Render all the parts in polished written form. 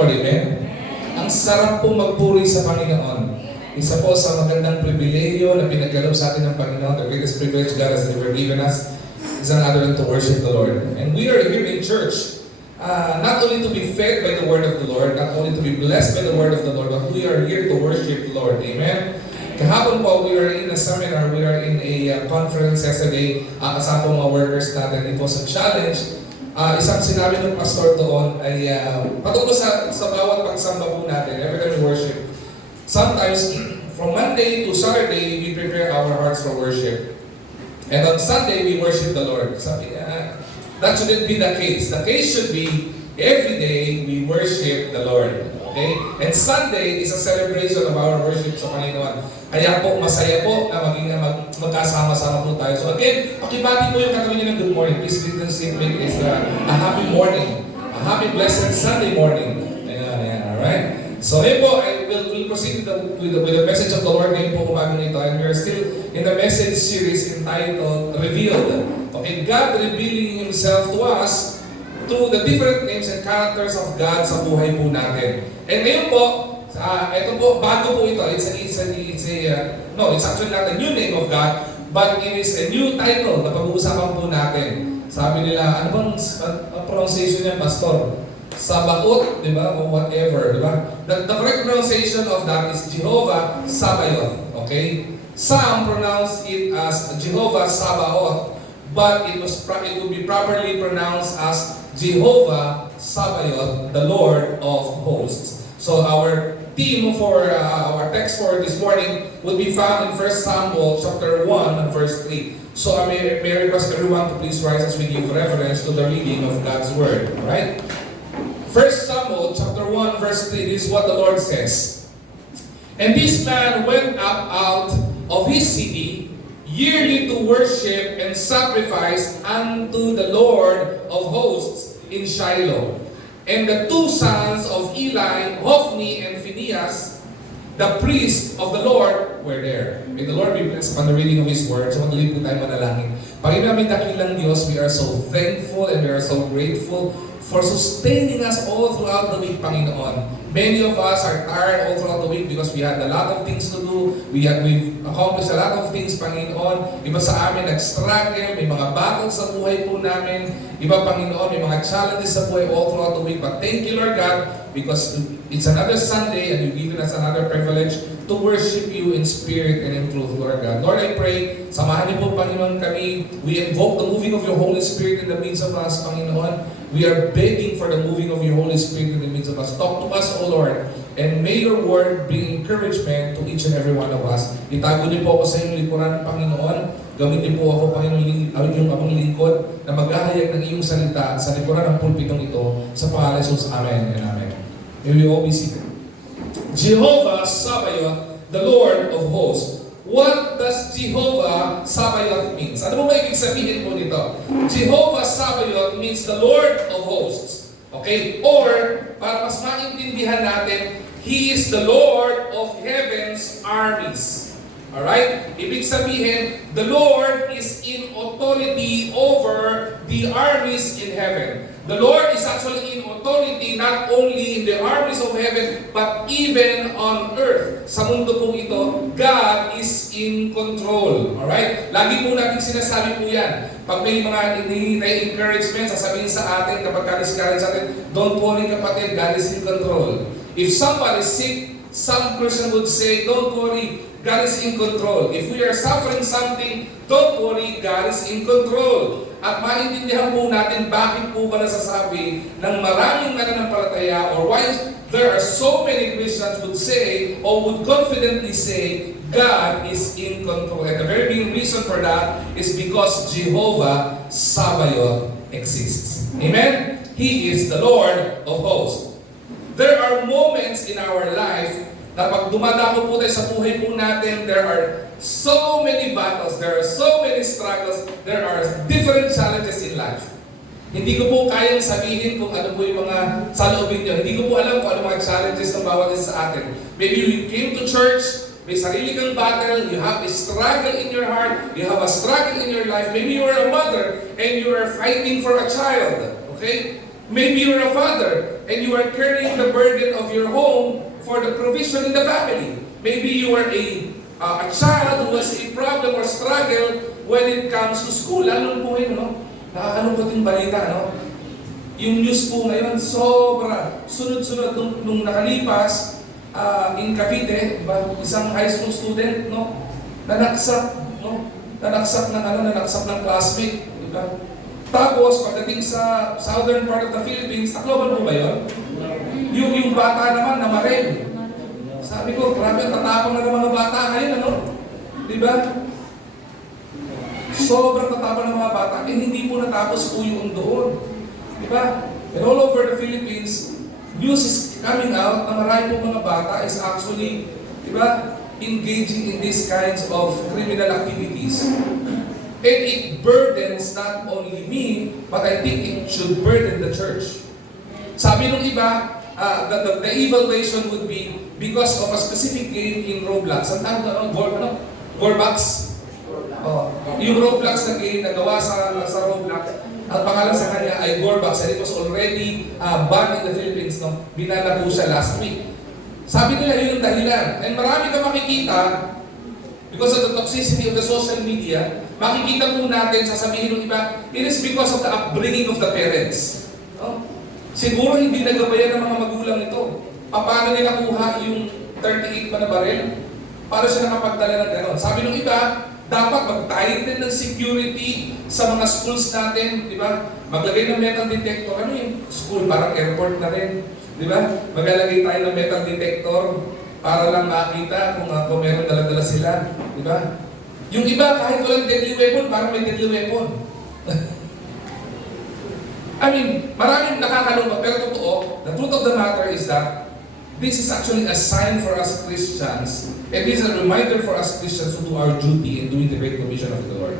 Lord, amen? Ang sarap po magpuri sa Panginoon. Isa po sa magandang pribilehiyo na pinagkaloob sa atin ng Panginoon, the greatest privilege God has ever given us, is another than to worship the Lord. And we are here in church, not only to be fed by the word of the Lord, not only to be blessed by the word of the Lord, but we are here to worship the Lord. Amen? Kahapon po, we are in a seminar, we are in a conference yesterday, kasama po mga workers natin. It was a challenge. Isang sinabi ng pastor doon ay patungkol sa bawat pagsamba po natin, every time we worship. Sometimes, from Monday to Saturday, we prepare our hearts for worship. And on Sunday, we worship the Lord. Sabi, that shouldn't be the case. The case should be, every day, we worship the Lord. Okay? And Sunday is a celebration of our worship sa Panginoon. Kaya po, masaya po na magkasama-sama po tayo. So again, pakibati po yung katawan niyo ng good morning. Please greet the same way is a happy morning. A happy, blessed Sunday morning. Ayan, alright? So ayun po, we'll proceed with the message of the Lord ngayon po umagang ito. And we are still in the message series entitled Revealed. Okay, God revealing Himself to us through the different names and characters of God sa buhay po natin. And ngayon po, ito po, bago po ito, it's actually not a new name of God, but it is a new title na pag-uusapan po natin. Sabi nila, ano bang pronunciation niya, Pastor? Sabaoth, di ba? O whatever, di ba? The correct pronunciation of that is Jehovah Sabaoth. Okay? Some pronounce it as Jehovah Sabaoth, but it would be properly pronounced as Jehovah Sabaoth, the Lord of hosts. So our theme for our text for this morning would be found in 1 Samuel chapter 1 verse 3. So I may request everyone to please rise as we give reverence to the reading of God's word. Right? 1 Samuel chapter 1 verse 3, this is what the Lord says. And this man went up out of his city yearly to worship and sacrifice unto the Lord of hosts in Shiloh. And the two sons of Eli, Hophni and Phinehas, the priest of the Lord, were there. May the Lord be blessed upon the reading of His word. So magaling po tayo manalangin. Panginoon namin dakilang Diyos, we are so thankful and we are so grateful for sustaining us all throughout the week, Panginoon. Many of us are tired all throughout the week because we had a lot of things to do. We've accomplished a lot of things, Panginoon. Iba sa amin nag-struggle, may mga battles sa buhay po namin. Iba, Panginoon, may mga challenges sa buhay all throughout the week. But thank you, Lord God, because it's another Sunday and you've given us another privilege to worship you in spirit and in truth, Lord God. Lord, I pray, samahan niyo po, Panginoon, kami. We invoke the moving of your Holy Spirit in the midst of us, Panginoon. We are begging for the moving of your Holy Spirit in the midst of us. Talk to us, O Lord, and may your word bring encouragement to each and every one of us. Itago niyo po ako sa iyong likuran, Panginoon. Gawin niyo po ako, Panginoon, yung among lingkod na maghahayag ng iyong salita sa likuran ng pulpitong ito sa pangalan ni Jesus. Amen and amen. May we all be seated. Jehovah Sabaoth, the Lord of hosts. What does Jehovah Sabaoth means? Ano mo ba ibig sabihin po nito? Jehovah Sabaoth means the Lord of hosts. Okay? Or, para mas maintindihan natin, He is the Lord of heaven's armies. Alright? Ibig sabihin, the Lord is in authority over the armies in heaven. The Lord is actually in authority not only in the armies of heaven, but even on earth. Sa mundo po ito, God is in control. Alright? Lagi po natin sinasabi po yan. Pag may mga hinihintay encouragement, sasabihin sa atin, kapag ka-discourage sa atin, don't worry kapatid, God is in control. If somebody is sick, some person would say, don't worry, God is in control. If we are suffering something, don't worry, God is in control. At maintindihan po natin bakit po ba nasasabi ng maraming mananampalataya or why there are so many Christians would say or would confidently say, God is in control. And the very main reason for that is because Jehovah Sabaoth exists. Amen? He is the Lord of hosts. There are moments in our life na pag dumadako po tayo sa buhay po natin, there are so many battles, there are so many struggles, there are different challenges in life. Hindi ko po kayang sabihin kung ano po yung mga saloobin nyo. Hindi ko po alam kung ano mga challenges ng bawat isa sa atin. Maybe you came to church, may sarili kang battle, you have a struggle in your heart, you have a struggle in your life. Maybe you are a mother and you are fighting for a child. Okay? Maybe you are a father and you are carrying the burden of your home for the provision in the family. Maybe you are a child who has a problem or struggle when it comes to school. Lalo po yun, no? Nakakalungkot yung balita, no? Yung news po ngayon, sobra. Sunod-sunod nung nakalipas, in Cavite, diba? Isang high school student, no? Nanaksak, no? Nanaksak ng classmate, diba? Tapos, pagdating sa southern part of the Philippines, Tacloban po ba yun? Yung bata naman, namaril. Sabi ko, grabe, tatapang na ng mga bata ngayon, ano? Diba? Sobrang tatapang ng mga bata. Hindi po natapos po yung doon. Diba? And all over the Philippines, news is coming out na marami po mga bata is actually, diba, engaging in these kinds of criminal activities. And it burdens not only me, but I think it should burden the church. Sabi nung iba, the evaluation would be because of a specific game in Roblox. Ang tawag na, Gorbax? Oh, yung Roblox na game na gawa sa Roblox, ang pangalan sa kanya ay Gorbax, and it was already banned in the Philippines. No? Binana po siya last week. Sabi nila yun yung dahilan. And marami ka makikita, because of the toxicity of the social media, makikita po natin, sasabihin ng iba, it is because of the upbringing of the parents. No? Siguro hindi nagabayan ng mga magulang nito. Paano nila kuha yung 38 pa na baril? Para siya nakapagdala ng gano'n. Sabi ng iba, dapat mag-tighten ng security sa mga schools natin, di ba? Maglagay ng metal detector. Ano yung school? Parang airport na rin. Di ba? Maglalagay tayo ng metal detector para lang makita kung meron dala-dala sila. Di ba? Yung iba, kahit walang deadly weapon, parang may deadly weapon. I mean, maraming nakakalungkot, pero totoo, the truth of the matter is that this is actually a sign for us Christians, and this is a reminder for us Christians to do our duty in doing the Great Commission of the Lord.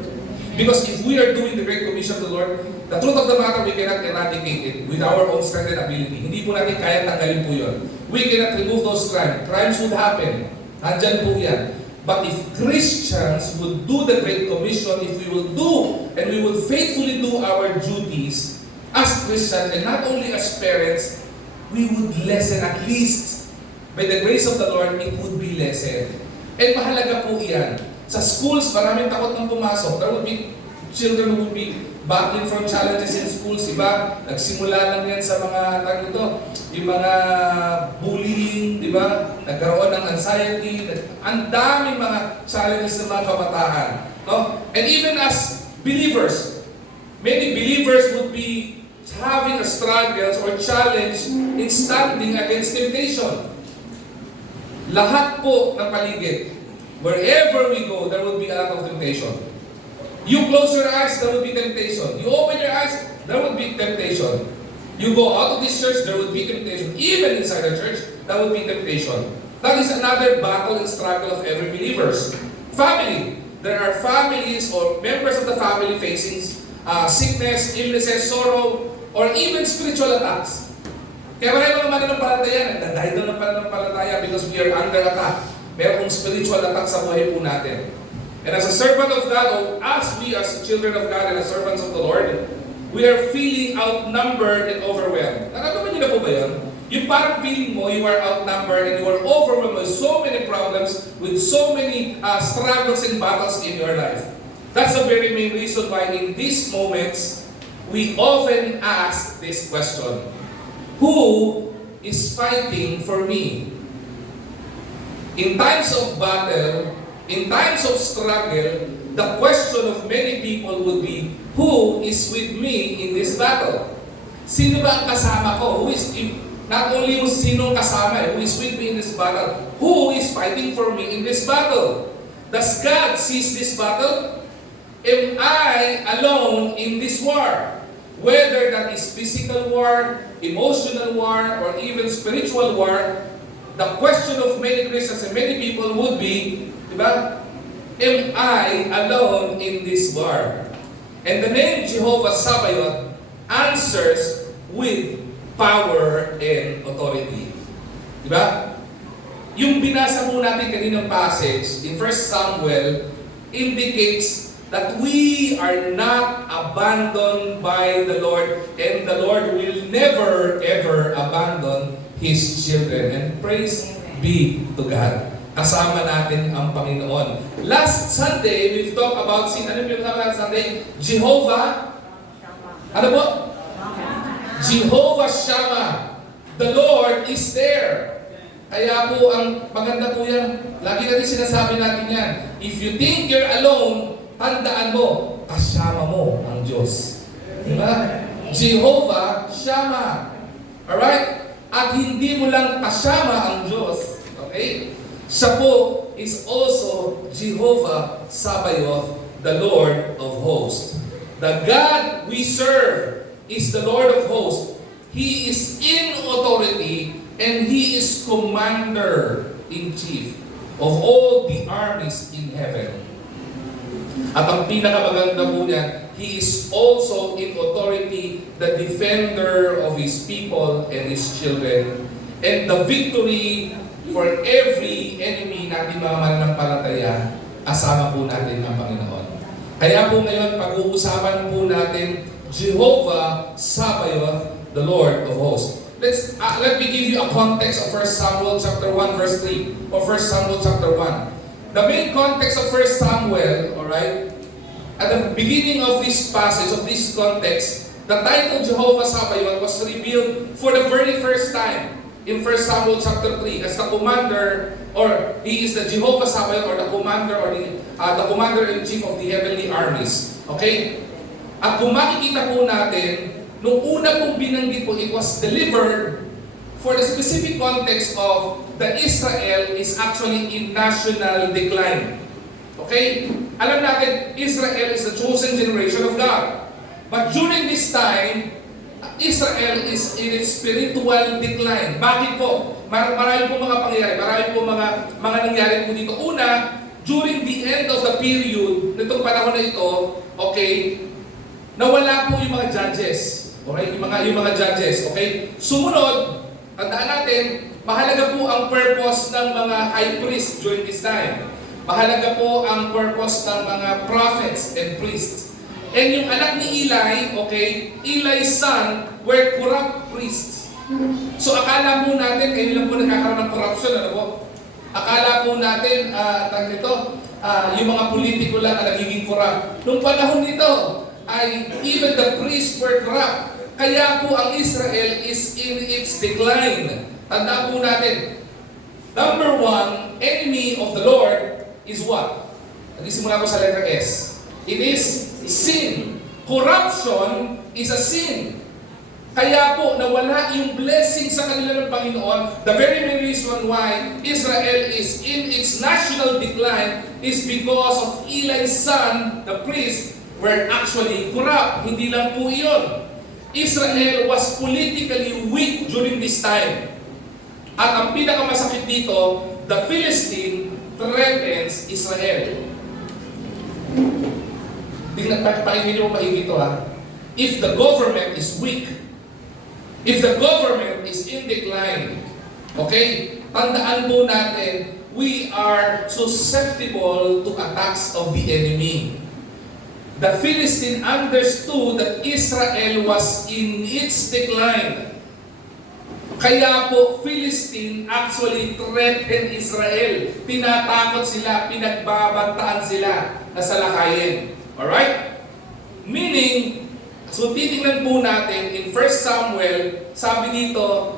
Because if we are doing the Great Commission of the Lord, the truth of the matter, we cannot eradicate it with our own strength and ability. Hindi po natin kaya tanggalin po yun. We cannot remove those crimes. Crimes would happen. Nandyan po yan. But if Christians would do the Great Commission, if we will do, and we will faithfully do our duties as Christians, and not only as parents, we would lessen, at least, by the grace of the Lord, it would be lessened. And mahalaga po iyan. Sa schools, maraming takot ng pumasok. There would be children who would be battling from challenges in schools. Iba, nagsimula lang yan sa mga, yung mga bullying, di ba? Nagkaroon ng anxiety. Ang daming mga challenges ng mga kabataan. No? And even as believers, many believers would be having a struggles or challenge in standing against temptation. Lahat po ng paligid, wherever we go, there will be a lot of temptation. You close your eyes, there will be temptation. You open your eyes, there will be temptation. You go out of this church, there will be temptation. Even inside the church, there will be temptation. That is another battle and struggle of every believers. Family. There are families or members of the family facing sickness, illnesses, sorrow, or even spiritual attacks. Kaya marami mga mananampalataya, nagdadahi doon ng pananampalataya because we are under attack. Mayroong spiritual attack sa buhay po natin. And as a servant of God, or as we as children of God and as servants of the Lord, we are feeling outnumbered and overwhelmed. Nararamdaman niyo na po ba yun? Yung parang feeling mo, you are outnumbered and you are overwhelmed with so many problems, with so many struggles and battles in your life. That's the very main reason why in these moments, we often ask this question: who is fighting for me? In times of battle, in times of struggle, the question of many people would be, who is with me in this battle? Sino ba ang kasama ko? Who is, not only yung sinong kasama, who is with me in this battle? Who is fighting for me in this battle? Does God seize this battle? Am I alone in this war? Whether that is physical war, emotional war, or even spiritual war, the question of many Christians and many people would be, diba? Am I alone in this war? And the name Jehovah Sabaoth answers with power and authority. Diba? Yung binasa mo natin kaninang passage in 1 Samuel indicates that we are not abandoned by the Lord, and the Lord will never ever abandon His children. And praise be to God. Kasama natin ang Panginoon. Last Sunday, we've talked about ano yung last Sunday? Jehovah. Ano po? Jehovah Shammah. The Lord is there. Kaya po, ang maganda po yan. Lagi natin sinasabi natin yan. If you think you're alone, tandaan mo, kasama mo ang Diyos. Diba? Jehovah Shammah. Alright? At hindi mo lang kasama ang Diyos. Okay? Siya po is also Jehovah Sabaoth, the Lord of hosts. The God we serve is the Lord of hosts. He is in authority and He is commander-in-chief of all the armies in heaven. At ang pinakamaganda po niyan, He is also in authority, the defender of His people and His children. And the victory for every enemy natin mga mananampalataya, kasama po natin ang Panginoon. Kaya po ngayon, pag-uusapan po natin Jehovah Sabaoth, the Lord of hosts. Let me give you a context of 1 Samuel chapter 1 verse 3 or 1 Samuel chapter 1. The main context of 1 Samuel, alright, at the beginning of this passage, of this context, the title Jehovah Sabaoth was revealed for the very first time in 1 Samuel chapter 3 as the commander, or He is the Jehovah Sabaoth, or the commander, or the commander-in-chief of the heavenly armies. Okay? At kung makikita po natin, nung una pong binanggit po, it was delivered for the specific context of the Israel is actually in national decline. Okay? Alam natin, Israel is the chosen generation of God. But during this time, Israel is in its spiritual decline. Bakit po? Marami po mga pangyayari, marami po mga nangyari po dito. Una, during the end of the period, nitong panahon na ito, okay, nawala po yung mga judges. Okay? Yung mga judges. Okay? Sumunod, tandaan natin, mahalaga po ang purpose ng mga high priests during this time. Mahalaga po ang purpose ng mga prophets and priests. And yung anak ni Eli, okay, Eli's son were corrupt priests. So akala po natin, ngayon lang po nagkakaroon ng corruption, ano po? Akala po natin, yung mga politiko lang na nagiging corrupt. Nung panahon nito, ay even the priests were corrupt. Kaya po ang Israel is in its decline. Tandaan po natin, number one, enemy of the Lord is what? Nagsimula po sa letter S. It is sin. Corruption is a sin. Kaya po, nawala yung blessing sa kanila ng Panginoon. The very main reason why Israel is in its national decline is because of Eli's son, the priest, were actually corrupt. Hindi lang po iyon. Israel was politically weak during this time. At ang pinakamasakit dito, the Philistine threatens Israel. Pakinggan mo maigi ito ha. If the government is weak, if the government is in decline, okay, tandaan po natin, we are susceptible to attacks of the enemy. The Philistine understood that Israel was in its decline. Kaya po, Philistine actually threatened Israel. Tinatakot sila, pinagbabantaan sila na salakayin. Alright? Meaning, so titingnan po natin in 1 Samuel, sabi dito,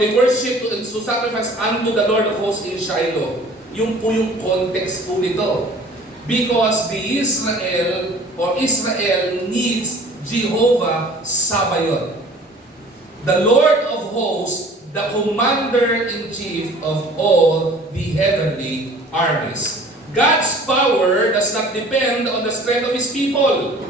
they worship to sacrifice unto the Lord of hosts in Shiloh. Yung po yung context po nito. Because the Israel needs Jehovah Sabaoth. The Lord of hosts, the commander-in-chief of all the heavenly armies. God's power does not depend on the strength of His people.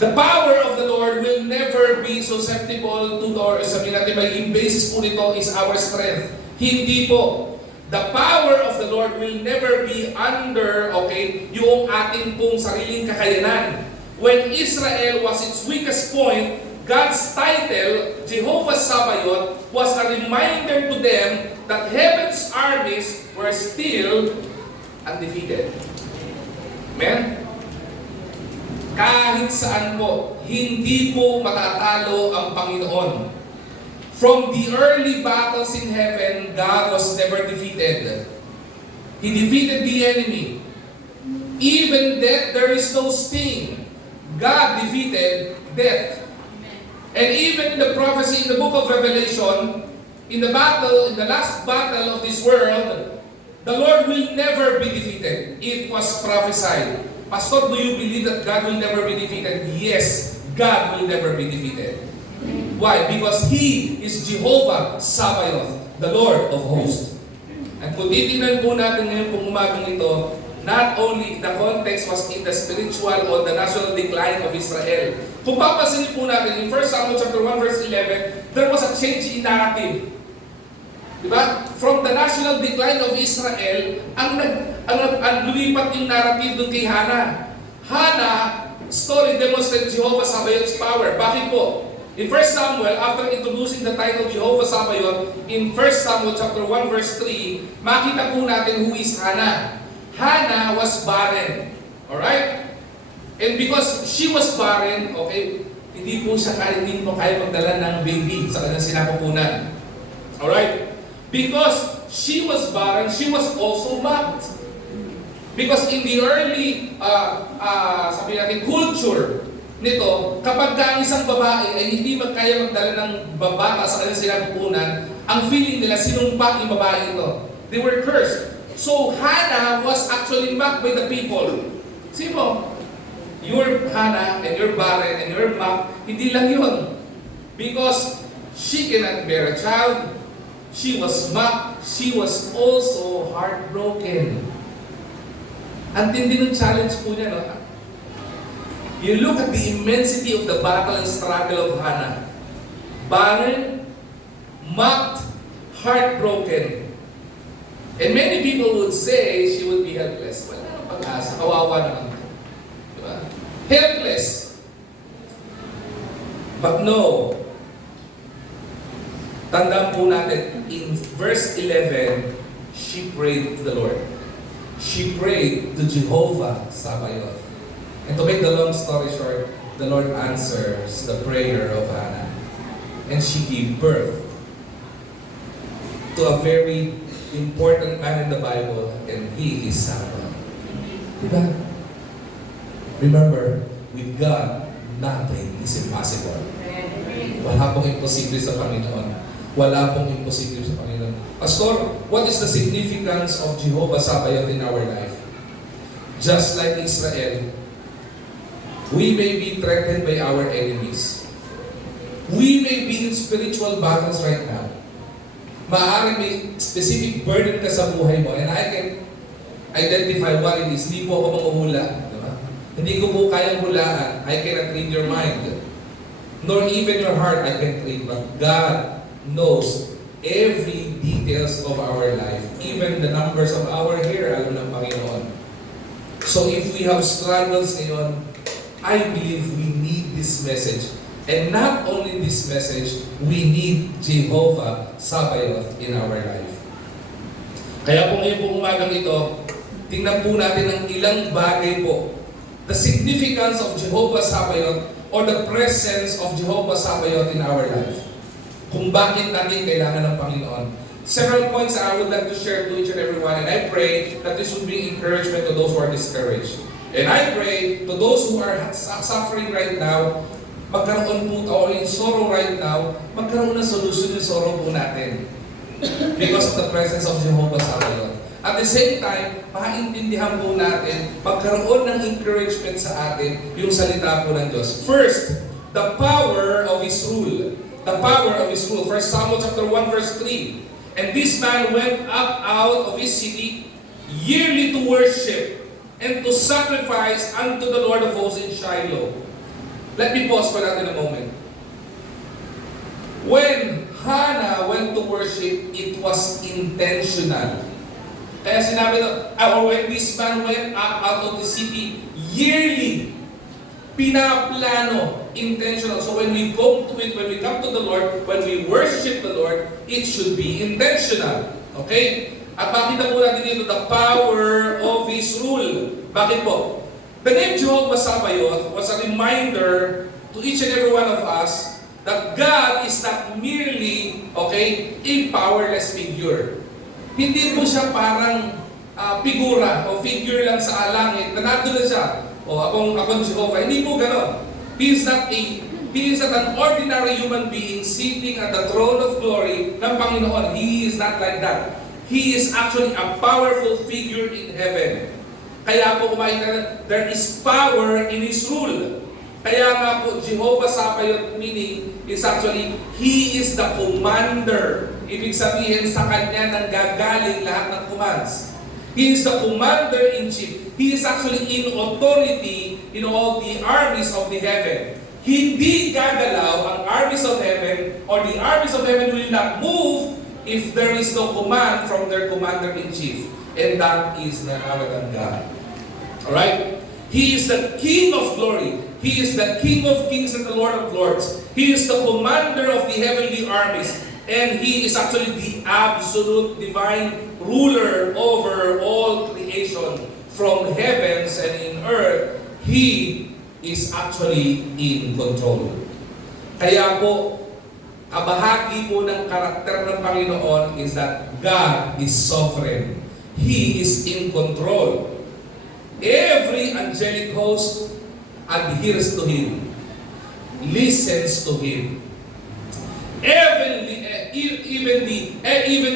The power of the Lord will never be susceptible to, or sabihin natin, yung basis po nito is our strength. Hindi po. The power of the Lord will never be under, okay, yung ating pong sariling kakayanan. When Israel was its weakest point, God's title, Jehovah Sabaoth, was a reminder to them that heaven's armies were still undefeated. Amen? kahit saan po, hindi po matatalo ang Panginoon. From the early battles in heaven, God was never defeated. He defeated the enemy. Even death, there is no sting. God defeated death. And even in the prophecy in the book of Revelation, in the last battle of this world, the Lord will never be defeated. It was prophesied. Pastor, do you believe that God will never be defeated? Yes, God will never be defeated. Why? Because He is Jehovah Sabaoth, the Lord of hosts. At kung titingnan po natin ngayon pong umagang ito, not only the context was in the spiritual or the national decline of Israel. Kung papasin po natin, in 1 Samuel chapter 1 verse 11, there was a change in narrative. Diba? From the national decline of Israel, ang lumipat yung narrative doon kay Hannah. Hannah, story demonstrates Jehovah Sabaoth's power. Bakit po? In 1 Samuel, after introducing the title Jehovah Sabaoth, in 1 Samuel chapter 1 verse 3, makita po natin who is Hannah. Hannah was barren. Alright? And because she was barren, okay, hindi po kaya magdala ng baby sa kanyang sinapupunan. Alright? Because she was barren, she was also mocked. Because in the early, sabi natin, culture nito, kapag ang isang babae ay hindi kaya magdala ng bata sa kanyang sinapupunan, ang feeling nila, sinumpa yung babae ito. They were cursed. So Hannah was actually mocked by the people. Sino? You're Hannah and you're barren and you're mocked. Hindi lang yun. Because she cannot bear a child. She was mocked. She was also heartbroken. Ang tindi ng challenge po niya, no? You look at the immensity of the battle and struggle of Hannah. Barren, mocked, heartbroken. And many people would say she would be helpless. Wala nang pag-asa. Kawawa naman. Diba? Helpless. But no. Tandaan po natin, in verse 11, she prayed to the Lord. She prayed to Jehovah Sabaoth. And to make the long story short, the Lord answers the prayer of Hannah. And she gave birth to a very important man in the Bible, and he is Samuel. Diba? Remember, with God, nothing is impossible. Wala pong imposible sa Panginoon. Wala pong imposible sa Panginoon. Pastor, what is the significance of Jehovah Sabaoth in our life? Just like Israel, we may be threatened by our enemies. We may be in spiritual battles right now. Maaaring may specific burden ka sa buhay mo, and I can identify what it is. Hindi po ako manguhula. Diba? Hindi ko po kayang hulaan. I cannot read your mind. Nor even your heart I can read. But God knows every details of our life. Even the numbers of our hair, alam ng Panginoon. So if we have struggles ngayon, I believe we need this message. And not only this message, we need Jehovah Sabaoth in our life. Kaya po ngayon pong umagang ito, tingnan po natin ang ilang bagay po. The significance of Jehovah Sabaoth or the presence of Jehovah Sabaoth in our life. Kung bakit natin kailangan ng Panginoon. Several points I would like to share to each and every one, and I pray that this will bring encouragement to those who are discouraged. And I pray to those who are suffering right now, magkaroon po, or in sorrow right now, magkaroon ng solution yung sorrow po natin. Because of the presence of Jehovah Sabaoth. At the same time, maintindihan po natin, magkaroon ng encouragement sa atin yung salita po ng Diyos. First, the power of His rule. The power of His rule. 1 Samuel chapter 1 verse 3. And this man went up out of his city yearly to worship and to sacrifice unto the Lord of hosts in Shiloh. Let me pause for that in a moment. When Hannah went to worship, it was intentional. Kaya sinabi na, or when this man went up out of the city, yearly, pinaplano, intentional. So when we go to it, when we come to the Lord, when we worship the Lord, it should be intentional. Okay? At makita po natin dito, the power of His rule. Bakit po? The name Jehovah Sabaoth was a reminder to each and every one of us that God is not merely, okay, a powerless figure. Hindi po siya parang figura o figure lang sa langit na nandun na siya. O akong Jehovah. Hindi po gano'n. He is not an ordinary human being sitting at the throne of glory ng Panginoon. He is not like that. He is actually a powerful figure in heaven. Kaya po kumakita, there is power in His rule. Kaya nga po, Jehovah Sabaoth meaning is actually, He is the commander. Ibig sabihin, sa Kanya nanggagaling lahat ng commands. He is the commander-in-chief. He is actually in authority in all the armies of the heaven. Hindi gagalaw ang armies of heaven, or the armies of heaven will not move if there is no command from their commander-in-chief. And that is none other than God. Alright? He is the King of glory. He is the King of kings and the Lord of lords. He is the commander of the heavenly armies. And He is actually the absolute divine ruler over all creation. From heavens and in earth, He is actually in control. Kaya po, kabahagi po ng karakter ng Panginoon is that God is sovereign. He is in control. Every angelic host adheres to Him, listens to Him. Even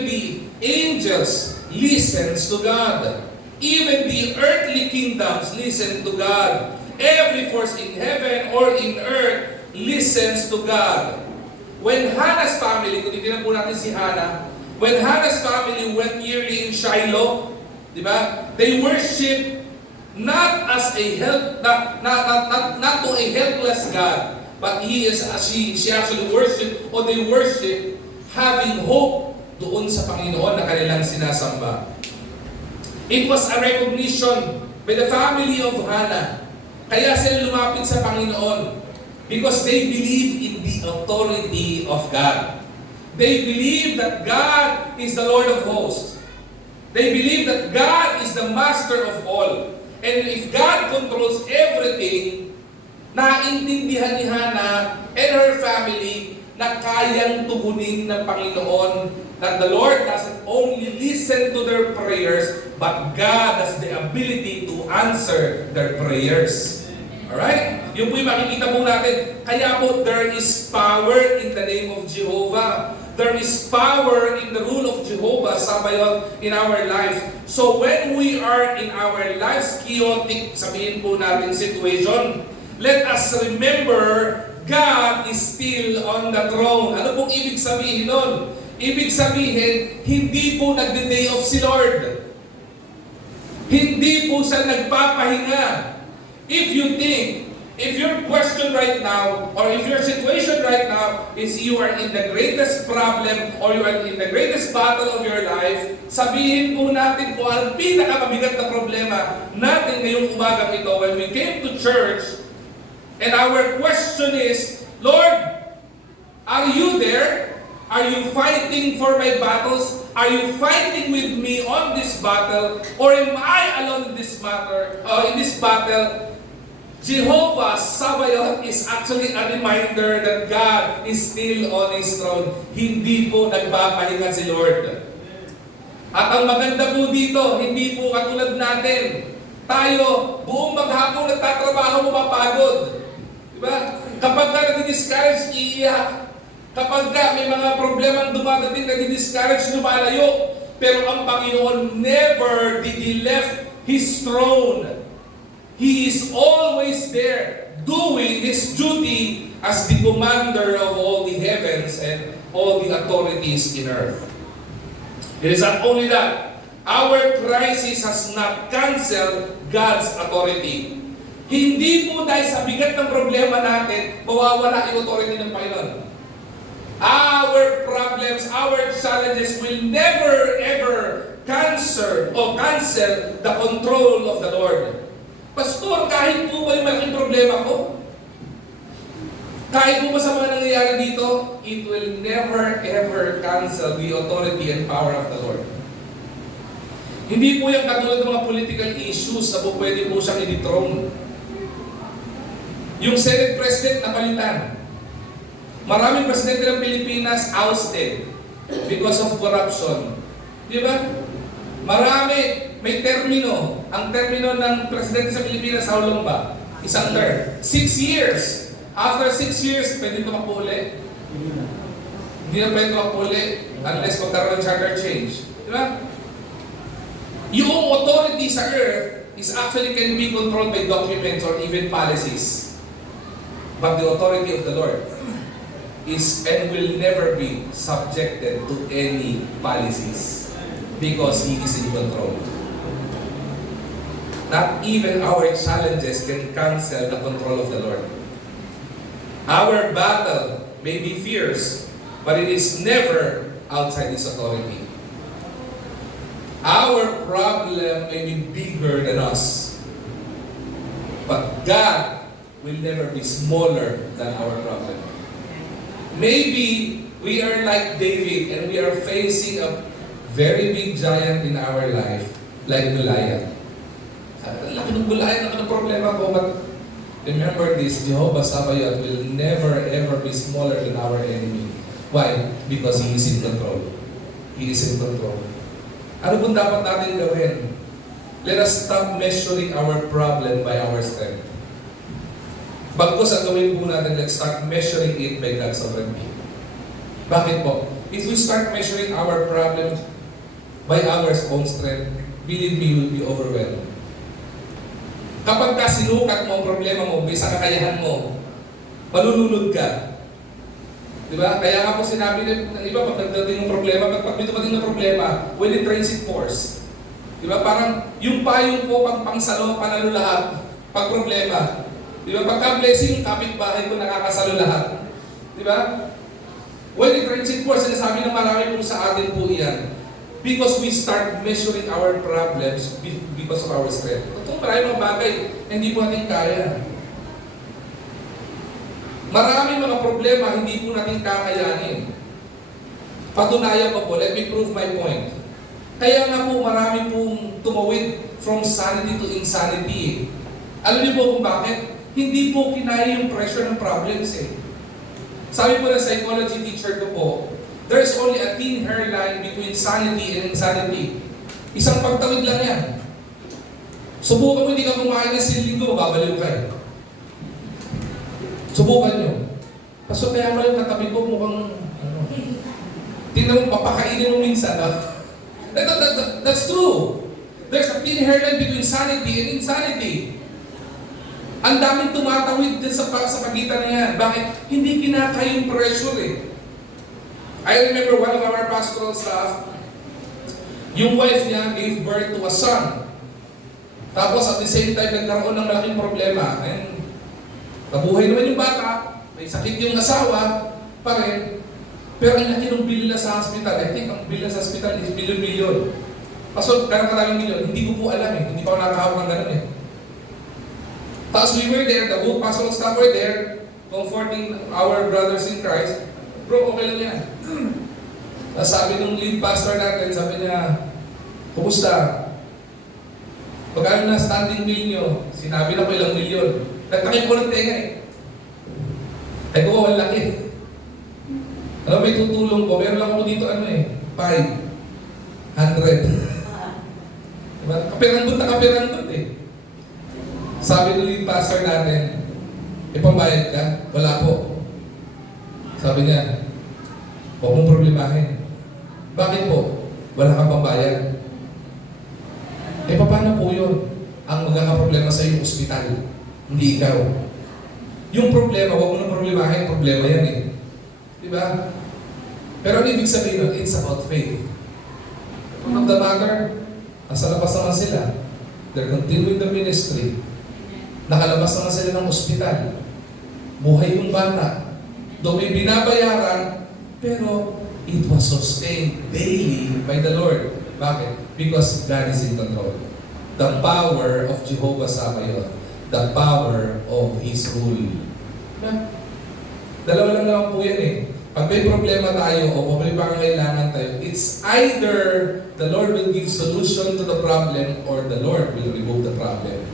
the angels listens to God. Even the earthly kingdoms listen to God. Every force in heaven or in earth listens to God. When Hannah's family, kung titignan po natin si Hannah, when Hannah's family went yearly in Shiloh, di ba? They worship not as a not to a helpless God, but she actually worship, or they worship having hope doon sa Panginoon na kanilang sinasamba. It was a recognition by the family of Hannah. Kaya sila lumapit sa Panginoon because they believe in the authority of God. They believe that God is the Lord of hosts. They believe that God is the master of all. And if God controls everything, naintindihan ni Hannah and her family na kayang tugunin ng Panginoon, that the Lord doesn't only listen to their prayers, but God has the ability to answer their prayers. Alright? Yung po yung makikita po natin. Kaya po, there is power in the name of Jehovah. There is power in the rule of Jehovah Sabaoth in our lives. So when we are in our life's chaotic, sabihin po natin, situation, let us remember God is still on the throne. Ano pong ibig sabihin nun? Ibig sabihin, hindi po nagde-day off si Lord. Hindi po siya nagpapahinga. If you think, if your question right now, or if your situation right now is you are in the greatest problem, or you are in the greatest battle of your life, sabihin po natin kung ang pinakamabigat na problema natin ngayong umagang ito when we came to church, and our question is, Lord, are you there? Are you fighting for my battles? Are you fighting with me on this battle? Or am I alone in this matter? In this battle? Jehovah Sabaoth is actually a reminder that God is still on His throne. Hindi po nagpapahinga si Lord. At ang maganda po dito, hindi po katulad natin. Tayo, buong maghapon nagtatrabaho, mapapagod. Diba? Kapag ka nadi-discourage, iiyak. Kapag ka may mga problemang dumadating, nadi-discourage, lumalayo. Pero ang Panginoon never did He left His throne. He is always there, doing His duty as the commander of all the heavens and all the authorities in earth. It is not only that, our crisis has not canceled God's authority. Hindi po dahil sa bigat ng problema natin, mawawala yung authority ng Panginoon. Our problems, our challenges will never ever cancel the control of the Lord. Pastor, kahit po ba yung malaking problema ko? Kahit po ba sa mga nangyayari dito, it will never ever cancel the authority and power of the Lord. Hindi po yung katulad ng mga political issues na po pwede po siyang i-dethrone. Yung Senate President napalitan. Maraming presidente ng Pilipinas ousted because of corruption. Di ba? Marami, may termino. Ang termino ng presidente sa Pilipinas, how long ba? Isang term. 6 years. After 6 years, pwede tumakbo ulit. Hindi na pwede tumakbo ulit unless magkaroon ng charter change. Di ba? Yung authority sa earth is actually can be controlled by documents or even policies. But the authority of the Lord is and will never be subjected to any policies because He is in control. Not even our challenges can cancel the control of the Lord. Our battle may be fierce, but it is never outside His authority. Our problem may be bigger than us, but God will never be smaller than our problem. Maybe we are like David and we are facing a very big giant in our life, like Goliath. Laki ng Goliath, laki ng problema ko, but remember this, Jehovah Sabaoth will never ever be smaller than our enemy. Why? Because He is in control. He is in control. Ano pong dapat natin gawin? Let us stop measuring our problem by our strength. Bagkus ang gawin po natin, let's start measuring it by God's sovereignty. Bakit po? If we start measuring our problems by our own strength, believe me, you will be overwhelmed. Kapag ka sinukat mo ang problema mo, sa kakayahan mo, malulunod ka. Diba? Kaya nga po sinabi ng iba, pag nagdating ng problema, pag may dumating na problema, when it rains, it pours. Diba? Parang yung payong po, pangsalo, panalo lahat, pag problema. Diba? Pagka-blessing, yung kapitbahay ko nakakasalo lahat. Diba? When it rains, it pours, sinasabi ng marami po sa atin po iyan. Because we start measuring our problems because of our strength. Itong maraming mga bagay, hindi po natin kaya. Maraming mga problema, hindi po natin kakayanin. Patunayan ko po, let me prove my point. Kaya nga po, marami pong tumawid from sanity to insanity. Alam niyo po kung bakit? Hindi po kinaya yung pressure ng problems eh. Sabi po ng psychology teacher ko po, there's only a thin hairline between sanity and insanity. Isang pagtawid lang yan. Subukan mo hindi ka kumain ng silinggo, babaliw ka eh. Subukan nyo. Kaso kaya mo yung katabi ko mukhang, tingnan mo, papakainin mo minsan. That's true. There's a thin hairline between sanity and insanity. Ang daming tumatawid din sa pagitan na yan. Bakit? Hindi kinakaya yung pressure eh. I remember one of our pastoral staff, yung wife niya gave birth to a son. Tapos at the same time, nagkaroon ng malaking problema. And nabuhay naman yung bata, may sakit yung asawa, pa rin. Pero ang laki ng bill nila sa hospital. I think ang bill nila sa hospital is milyon-milyon. Kaso, karaming milyon, hindi ko po alam eh. Hindi pa ako nakakahawak ng ganun eh. Tapos we were there, the whole pastoral staff were there, comforting our brothers in Christ. Bro, okay lang yan. Tapos sabi nung lead pastor natin, sabi niya, kumusta? Pagkano na standing bill nyo, sinabi na ko ilang milyon. Nagtakip ko ng tenga eh. Ay ko, ang laki. Alam, may tutulong ko, meron lang ako dito ano eh, 500. Diba? Kapiranggot na kapiranggot eh. Sabi ng lead pastor natin, pambayad ka? Wala po. Sabi niya, huwag mong problemahin. Bakit po? Wala kang pambayad. Paano po yun? Ang magkakaproblema sa yung ospital, hindi ikaw. Yung problema, huwag mo nang problemahin, problema yan eh. Diba? Pero ang ibig sabihin nun, it's about faith. From the matter, nasa labas naman sila. They're continuing the ministry. Nakalabas naman sila ng ospital. Buhay yung bata. Though may binabayaran, pero it was sustained daily by the Lord. Bakit? Because God is in control. The power of Jehovah Sabaoth. The power of His rule. Dalawa lang naman po yan eh. Pag may problema tayo o may pangangailangan tayo, it's either the Lord will give solution to the problem or the Lord will remove the problem.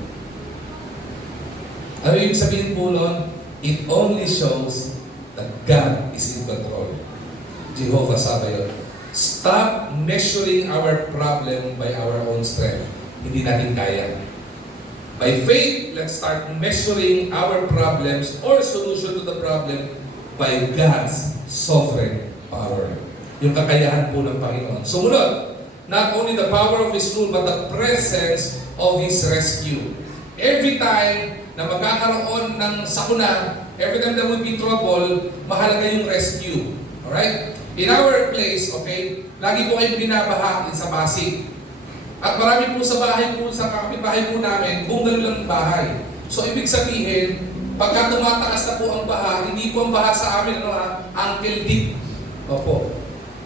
Ano yung sabihin po nun? It only shows that God is in control. Jehovah Sabaoth. Stop measuring our problem by our own strength. Hindi natin kaya. By faith, let's start measuring our problems or solution to the problem by God's sovereign power. Yung kakayahan po ng Panginoon. Sumunod, not only the power of His rule, but the presence of His rescue. Every time na magkakaroon ng sakuna, every time there will be trouble, mahalaga yung rescue. Alright? In our place, okay, lagi po kayong binabaha sa Pasig. At marami po sa bahay po, sa kapitbahay po namin, bungalow lang bahay. So, ibig sabihin, pagka tumataas na po ang baha, hindi po ang baha sa amin, Uncle Deep. Opo.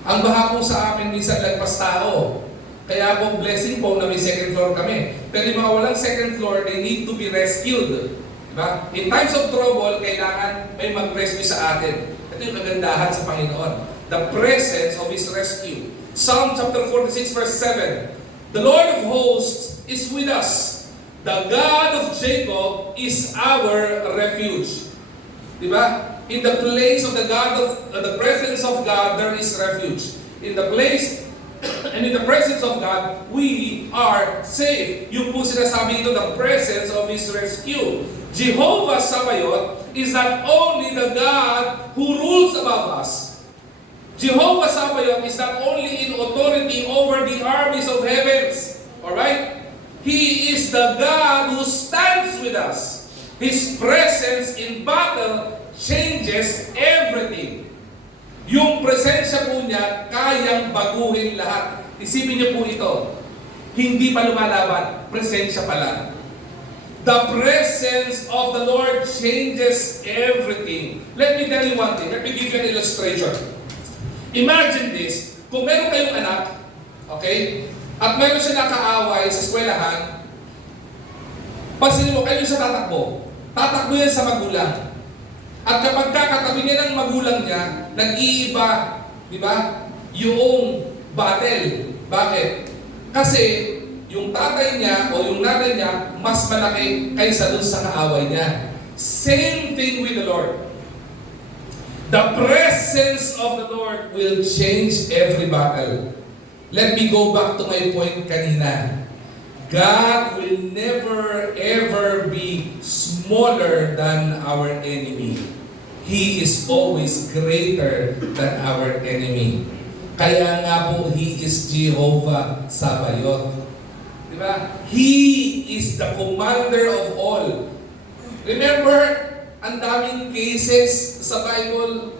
Ang baha po sa amin, minsan lagpas tao. Kaya po, blessing po na may second floor kami. Pero yung mga walang second floor, they need to be rescued. Diba? In times of trouble, kailangan may mag-rescue sa atin. Ito yung kagandahan sa Panginoon. The presence of His rescue. Psalm chapter 46 verse 7. The Lord of hosts is with us. The God of Jacob is our refuge. Diba? In the place of the God of the presence of God, there is refuge. In the place and in the presence of God, we are safe. Yung po sinasabi ito, the presence of His rescue. Jehovah Sabaoth is not only the God who rules above us. Jehovah Sabaoth is not only in authority over the armies of heavens. Alright? He is the God who stands with us. His presence in battle changes everything. Yung presensya po niya, kayang baguhin lahat. Isipin niyo po ito. Hindi pa lumalaban, presensya pa lang. The presence of the Lord changes everything. Let me tell you one thing. Let me give you an illustration. Imagine this, kung meron kayong anak, okay, at meron siya nakaaway sa eskwelahan, pansinin mo, kayo siya tatakbo. Tatakbo yan sa magulang. At kapag kakatabi niya ng magulang niya, nag-iiba, di ba, yung battle. Bakit? Kasi yung tatay niya o yung nanay niya, mas malaki kaysa dun sa kaaway niya. Same thing with the Lord. The presence of the Lord will change every battle. Let me go back to my point kanina. God will never ever be smaller than our enemy. He is always greater than our enemy. Kaya nga po, He is Jehovah Sabaoth. Diba? He is the commander of all. Remember, ang daming cases sa Bible,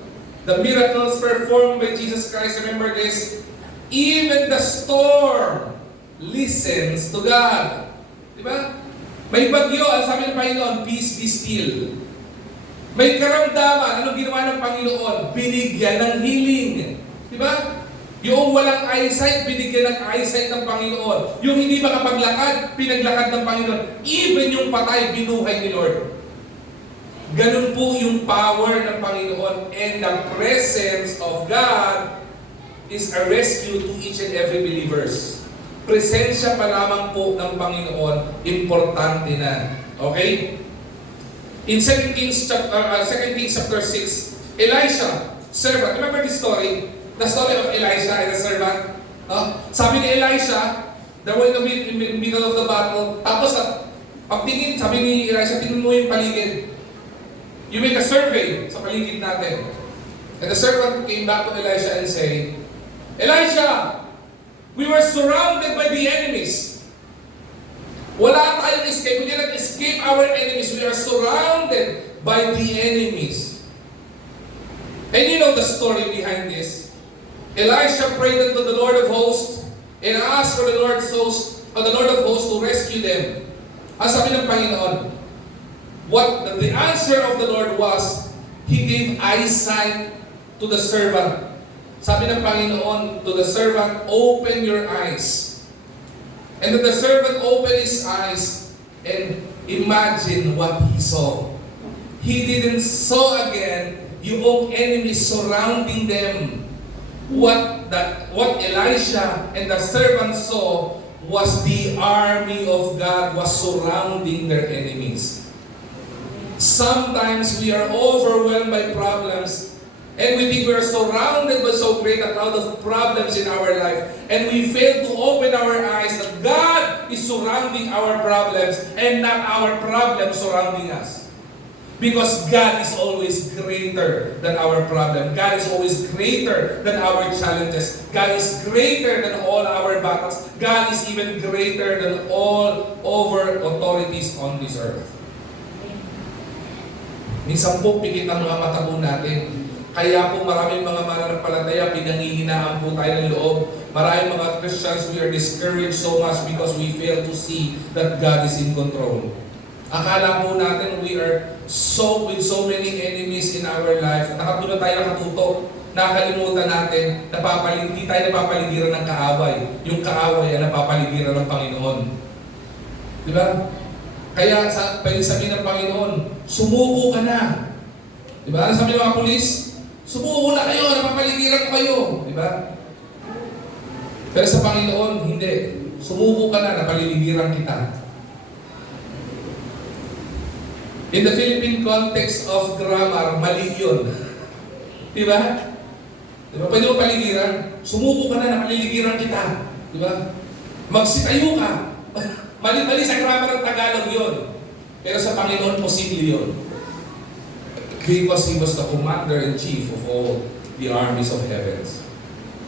the miracles performed by Jesus Christ. Remember this? Even the storm listens to God. Diba? May bagyo, ang sabi ng Panginoon, peace be still. May karamdaman, anong ginawa ng Panginoon? Binigyan ng healing. Diba? Yung walang eyesight, binigyan ng eyesight ng Panginoon. Yung hindi makapaglakad, pinaglakad ng Panginoon. Even yung patay, binuhay ni Lord. Ganun po yung power ng Panginoon, and the presence of God is a rescue to each and every believers. Presensya pa lamang po ng Panginoon, importante na. Okay? In 2 Kings chapter 6, Elisha, servant. Remember this story? The story of Elisha and the servant? No? Sabi ni Elisha, they're going to be in the middle of the battle. Tapos, pagtingin, sabi ni Elisha, tingin mo yung paligid. You make a survey sa paligid natin. And the servant came back to Elisha and say, Elisha, we were surrounded by the enemies. Wala tayong escape. We cannot escape our enemies. We are surrounded by the enemies. And you know the story behind this. Elisha prayed unto the Lord of hosts and asked for the Lord of hosts to rescue them. Ang sabi ng Panginoon, what the answer of the Lord was, He gave eyesight to the servant. Sabi ng Panginoon to the servant, open your eyes. And then the servant opened his eyes and imagine what he saw. He didn't saw again yung enemies surrounding them. What Elisha and the servant saw was the army of God was surrounding their enemies. Sometimes we are overwhelmed by problems and we think we are surrounded by so great a cloud of problems in our life, and we fail to open our eyes that God is surrounding our problems and not our problems surrounding us. Because God is always greater than our problem. God is always greater than our challenges. God is greater than all our battles. God is even greater than all over authorities on this earth. Minsan po, pikit ang mga mata po natin. Kaya po maraming mga mananampalataya, pinanghihinaan po tayo ng loob. Maraming mga Christians, we are discouraged so much because we fail to see that God is in control. Akala po natin we are with so many enemies in our life. Nakatulad tayo nakatutok. Nakalimutan natin, hindi tayo napapaligiran ng kaaway. Yung kaaway ay napapaligiran ng Panginoon. Di ba? Kaya pwede sabihin ng Panginoon, sumuko ka na. Di ba? Sabi ng mga pulis, sumuko na kayo, napapaligiran ko kayo. Di ba? Pero sa Panginoon, hindi. Sumuko ka na, napaliligiran kita. In the Philippine context of grammar, mali yun. Di ba? Di ba? Pwede mo paligiran. Sumuko ka na, napaliligiran kita. Di ba? Magsitayo ka. Mali sa grammar ng Tagalog yun. Pero sa Panginoon, posible yun. Because He was the commander-in-chief of all the armies of heavens.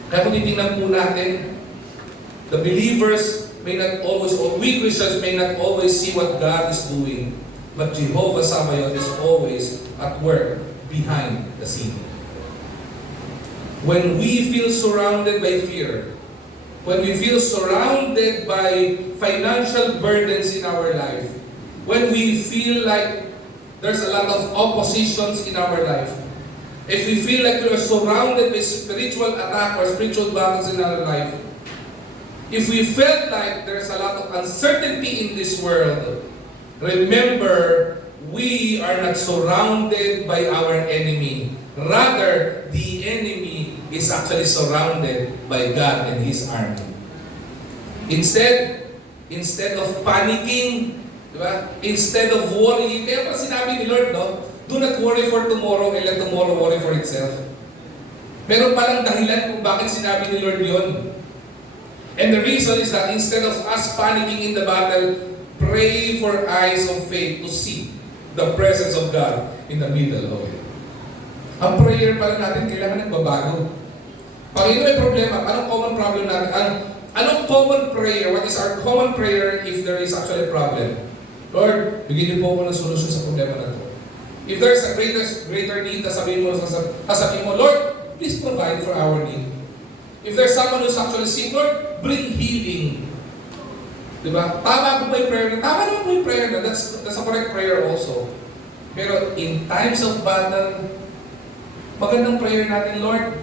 Kaya kung titingnan po natin, the believers may not always, or we Christians may not always see what God is doing, but Jehovah Sabaoth is always at work behind the scene. When we feel surrounded by fear, when we feel surrounded by financial burdens in our life, when we feel like there's a lot of oppositions in our life, if we feel like we are surrounded by spiritual attack or spiritual battles in our life, if we felt like there's a lot of uncertainty in this world, remember, we are not surrounded by our enemy. Rather, the enemy is actually surrounded by God and His army. Instead of panicking, diba? Instead of worrying, kaya pa sinabi ni Lord, no? Do not worry for tomorrow and let tomorrow worry for itself. Meron palang dahilan kung bakit sinabi ni Lord yun. And the reason is that instead of us panicking in the battle, pray for eyes of faith to see the presence of God in the middle of it. Ang prayer pala natin, kailangan nagbabago. Panginoon, may problema. Anong common problem natin? Anong common prayer? What is our common prayer if there is actually a problem? Lord, bigyan niyo po ako ng solusyon sa problema na ito. If there is a greater need, sasabihin mo, Lord, please provide for our need. If there's someone who's actually sick, Lord, bring healing. Diba? Tama po ba yung prayer? Tama naman po yung prayer na. That's a correct prayer also. Pero in times of battle, magandang prayer natin, Lord,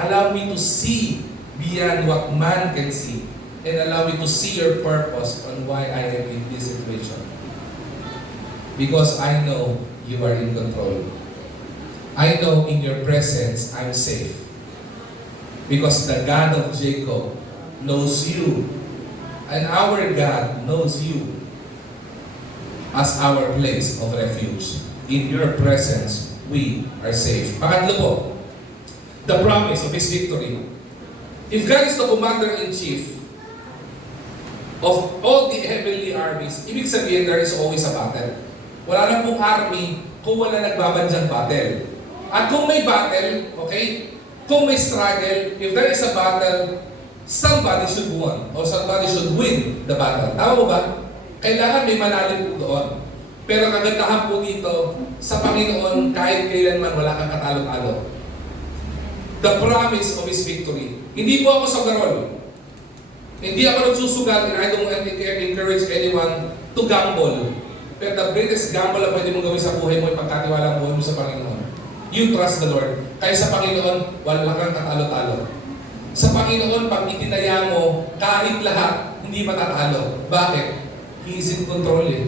allow me to see beyond what man can see. And allow me to see your purpose on why I am in this situation. Because I know you are in control. I know in your presence I'm safe. Because the God of Jacob knows you. And our God knows you as our place of refuge. In your presence, we are safe. Pangatlo po, the promise of His victory. If God is the commander-in-chief of all the heavenly armies, ibig sabihin there is always a battle. Wala na pong army kung wala nagbabandyang battle. At kung may battle, okay, kung may struggle, if there is a battle, somebody should win or somebody should win the battle. Tama mo ba? Kailangan may malalim po doon. Pero kagandahan po dito, sa Panginoon, kahit kailanman wala kang katalo-talo. The promise of His victory. Hindi po ako sa garol. Hindi ako nagsusugal, and I don't encourage anyone to gamble. Pero the greatest gamble na pwede mong gawin sa buhay mo ay pagkatiwala ang buhay mo sa Panginoon. You trust the Lord. Kaya sa Panginoon, wala kang katalo-talo. Sa Panginoon, pag itinaya mo, kahit lahat, hindi matatalo. Bakit? He is in control eh.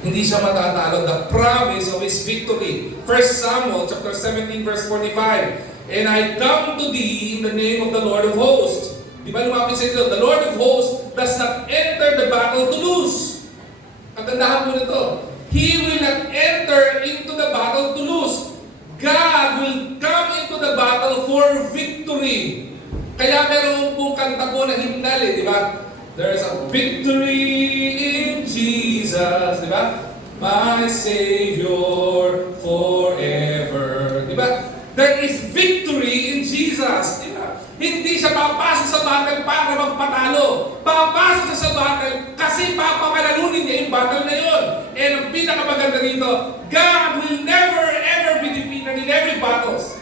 Hindi siya matatalo. The promise of His victory. 1 Samuel chapter 17 verse 45. And I come to thee in the name of the Lord of hosts. Di ba lumapit sa ito? The Lord of hosts does not enter the battle to lose. Ang gandahan mo nito. He will not enter into the battle to lose. God will come into the battle for victory. Kaya meron pong kanta po na hymnal di ba? There's a victory in Jesus, di ba? My Savior forever. Di ba? There is victory in Jesus. Di ba? Hindi siya papasok sa battle para magpatalo. Papasok siya sa battle kasi papapalalunin niya yung battle na yun. And ang pinakamaganda dito, God will never ever be defeated in every battles.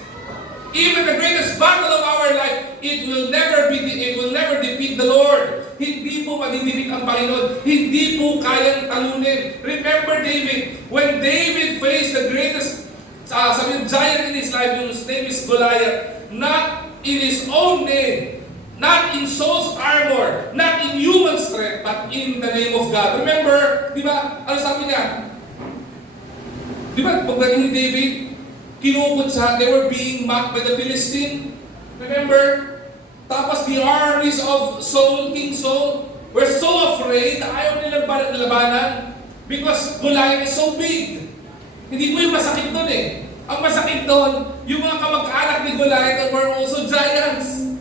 Even the greatest battle of our life, it will never defeat the Lord. Hindi po madidefeat ang Panginoon. Hindi po kayang talunin. Remember David, when David faced the greatest giant in his life, whose name is Goliath, not in his own name, not in Saul's armor, not in human strength, but in the name of God. Remember, di ba, ano sabi niya? Di ba, pagdating ni David, kinukot siya, they were being mocked by the Philistine. Remember? Tapos the armies of Saul, King Saul, were so afraid na ayaw nilang labanan because Goliath is so big. Hindi po yung masakit doon eh. Ang masakit doon, yung mga kamag-anak ni Goliath were also giants.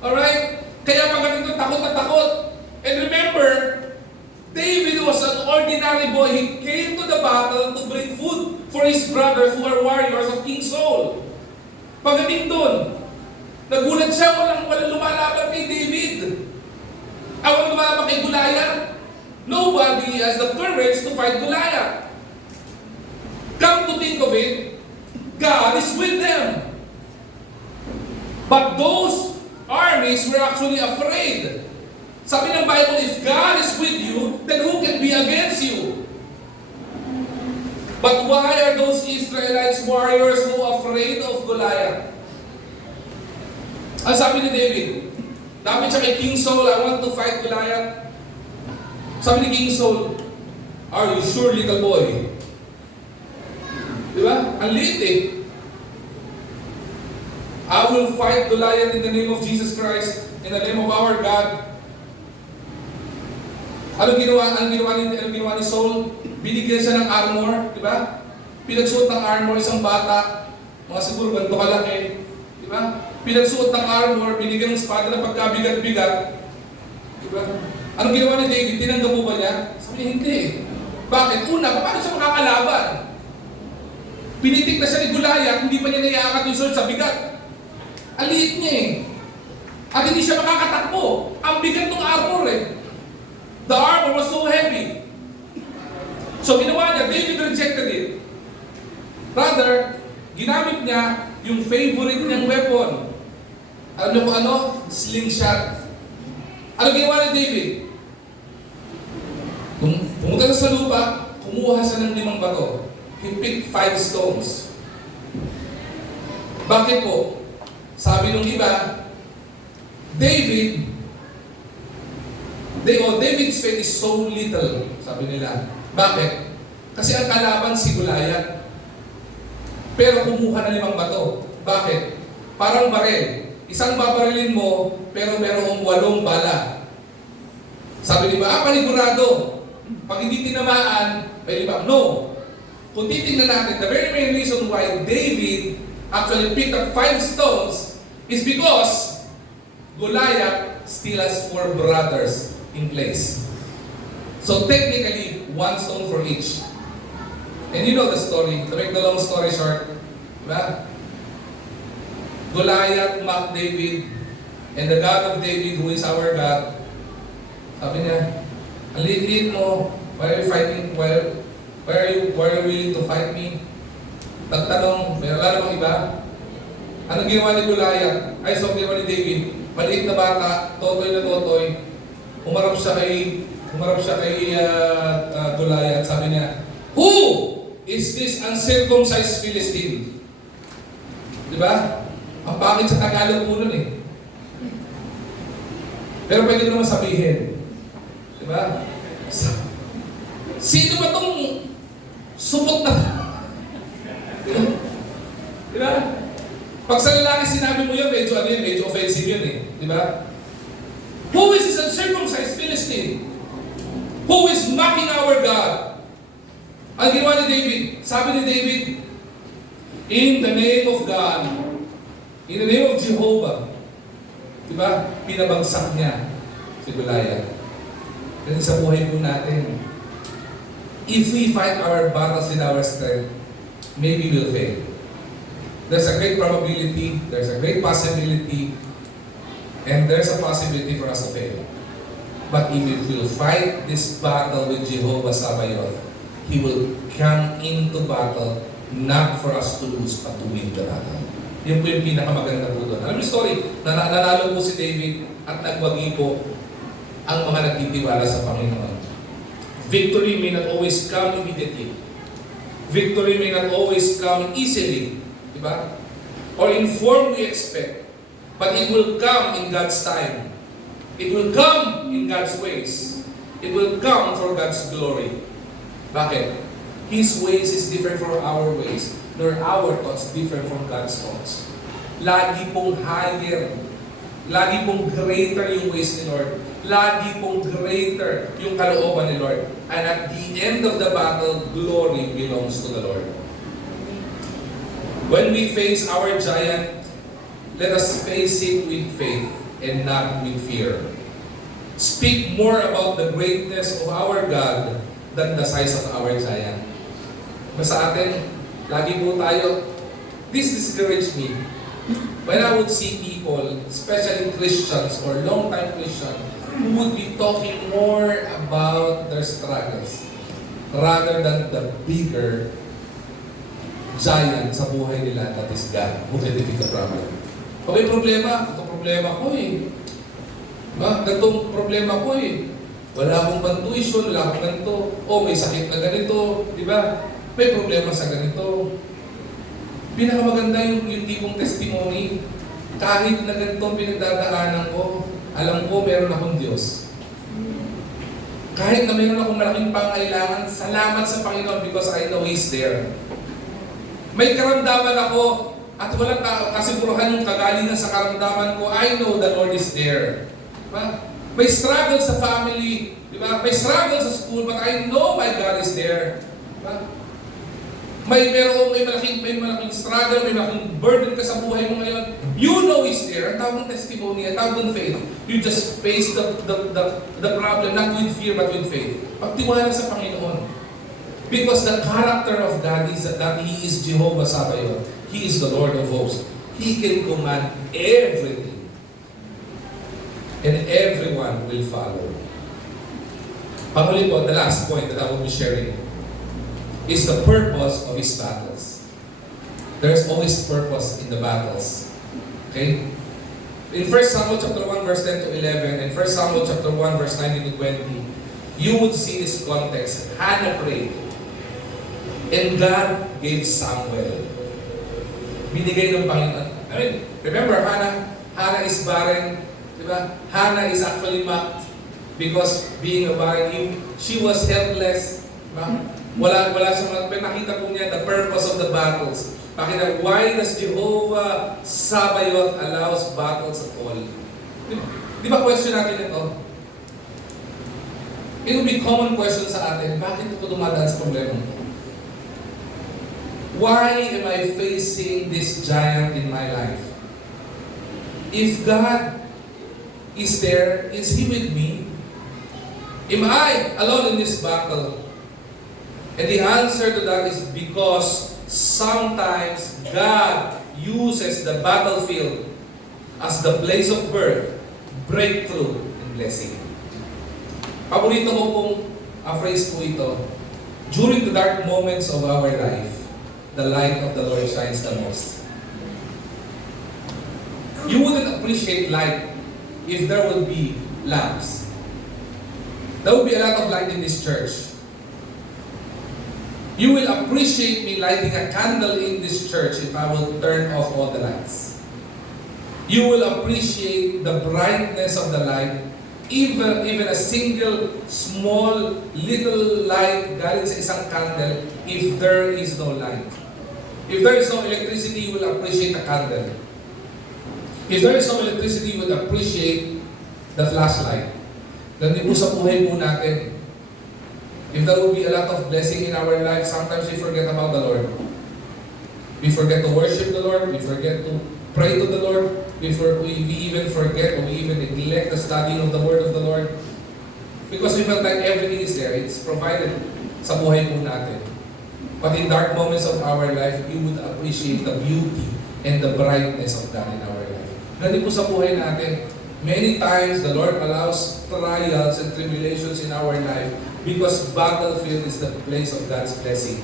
Alright? Kaya pagdating doon, takot na takot. And remember, David was an ordinary boy. He came to the battle to bring food for his brothers who are warriors of King Saul. Pagdating doon, nagulat siya, walang lumalaban kay David. Walang lumalaban kay Goliath. Nobody has the courage to fight Goliath. Come to think of it, God is with them. But those armies were actually afraid. Sabi ng Bible, if God is with you, then who can be against you? But why are those Israelites warriors so afraid of Goliath? Ang sabi ni David, dapat siya kay King Saul, I want to fight Goliath. Sabi ni King Saul, are you sure, little boy? Di ba? Ang liit eh. I will fight Goliath in the name of Jesus Christ, in the name of our God. Anong ginawa ni Saul? Binigyan siya ng armor, di ba? Pinagsuot ng armor isang bata, mga siguro ganito kalaki, di ba? Pinagsuot ng armor, binigyan ng espada na pagkabigat-bigat, di ba? Anong ginawa ni David? Tinanggap mo ba niya? Sabi niya, hindi. Bakit? Una, paano siya makakalaban? Pinitik na siya ni Goliath, hindi pa niya naiangat yung sword sa bigat. Ang liit niya eh. At hindi siya makakatakbo. Ang bigat ng armor eh. The armor was so heavy. So ginawa niya, David rejected it. Rather, ginamit niya yung favorite niyang weapon. Alam niyo kung ano? Slingshot. Ano ginawa ni David? Pumunta na sa lupa, kumuha siya ng 5 bato. He picked 5 stones. Bakit po? Sabi nung iba, David's faith is so little, sabi nila. Bakit? Kasi ang kalaban si Goliath. Pero kumuha ng 5 bato. Bakit? Parang baril. Isang babarilin mo, pero merong 8 bala. Sabi nila, panigurado. Pag hindi tinamaan, may 5. No. Kung titignan natin, the very main reason why David actually picked up 5 stones is because Goliath still has 4 brothers in place. So technically, 1 stone for each. And you know the story. To make the long story short, diba? Goliath mocked David, and the God of David, who is our God, sabi niya, ang liit mo, why are you fighting? Why are you willing to fight me? Nagtanong, meron lang namang iba? Anong ginawa ni Goliath? Ginawa ni David, maliit na bata, totoy na totoy, umarap siya kay Goliath. Sabi niya, who is this uncircumcised Philistine? Diba? Ang pangit sa Tagalog po nun eh. Pero pwede naman sabihin. Diba? Sino ba itong supot na? Diba? Pag sa lalaki sinabi mo yun, medyo offensive yun eh. Diba? Who is this uncircumcised Philistine? Who is mocking our God? Ang ginawa ni David, sabi ni David, in the name of God, in the name of Jehovah, diba? Pinabagsak niya si Goliath. Kasi sa buhay po natin, if we fight our battles in our strength, maybe we'll fail. There's a great probability, there's a great possibility, and there's a possibility for us to fail. But if we will fight this battle with Jehovah Sabaoth, He will come into battle not for us to lose, but to win the battle. Yun po yung pinakamaganda po doon. Alam mo yung story, nanalo po si David at nagwagi po ang mga nagtitiwala sa Panginoon. Victory may not always come immediately. Victory may not always come easily. Diba? Or in form we expect. But it will come in God's time. It will come in God's ways. It will come for God's glory. Bakit? His ways is different from our ways, nor our thoughts different from God's thoughts. Lagi pong higher, lagi pong greater yung ways ni Lord. Lagi pong greater yung kalooban ni Lord. And at the end of the battle, glory belongs to the Lord. When we face our giant, let us face it with faith and not with fear. Speak more about the greatness of our God than the size of our giant. Sa atin, lagi po tayo, this discouraged me. When I would see people, especially Christians or long-time Christians, who would be talking more about their struggles rather than the bigger giant sa buhay nila, that is God, who can defeat the problem. Okay, problema. Ito problema ko eh. Itong problema ko eh. Wala akong pantuition, wala akong ganito. Oh, may sakit na ganito. Di ba? May problema sa ganito. Pinakamaganda yung tipong testimony. Kahit na ganito pinagdadaanan ko, alam ko meron akong Diyos. Kahit na meron akong malaking pangailangan, salamat sa Panginoon because I know He's there. May karamdaman ako at walang kasiguruhan yung kagalingan sa karamdaman ko. I know the Lord is there. Diba? May struggle sa family. Diba? May struggle sa school, but I know my God is there. Diba? May malaking struggle, may malaking burden ka sa buhay mo ngayon. You know He's there. Ang tawag ng testimony, ang tawag ng faith. You just face the problem, not with fear, but with faith. Pagtiwala sa Panginoon. Because the character of God is that He is Jehovah Sabaoth. He is the Lord of hosts. He can command everything. And everyone will follow. Panguli po, the last point that I will be sharing is the purpose of His battles. There's always purpose in the battles. Okay? In 1 Samuel chapter 1 verse 10 to 11 and 1 Samuel chapter 1 verse 19 to 20, you would see this context. Hannah prayed. And God gave Samuel. Binigay ng Panginoon. I mean, remember, Hannah is barren. Diba? Hannah is actually mocked because being a barren, she was helpless. Diba? Wala siya, nakita po niya the purpose of the battles. Bakit? Why does Jehovah Sabaoth allows battles at all? Di ba question natin ito? It will be common question sa atin, bakit ito dumadaan sa problema ito? Why am I facing this giant in my life? If God is there, is He with me? Am I alone in this battle? And the answer to that is because sometimes God uses the battlefield as the place of birth, breakthrough, and blessing. Paborito ko pong phrase po ito. During the dark moments of our life, the light of the Lord shines the most. You wouldn't appreciate light if there would be lamps. There would be a lot of light in this church. You will appreciate me lighting a candle in this church if I will turn off all the lights. You will appreciate the brightness of the light, even a single, small, little light galing sa isang candle if there is no light. If there is no electricity, you will appreciate the candle. If there is no electricity, you will appreciate the flashlight. Ganun po sa buhay po natin. If there will be a lot of blessing in our life, sometimes we forget about the Lord. We forget to worship the Lord. We forget to pray to the Lord. We even forget or we even neglect the studying of the Word of the Lord. Because we felt like everything is there. It's provided sa buhay po natin. But in dark moments of our life, we would appreciate the beauty and the brightness of God in our life. Ganun po sa buhay natin. Many times, the Lord allows trials and tribulations in our life because battlefield is the place of God's blessing.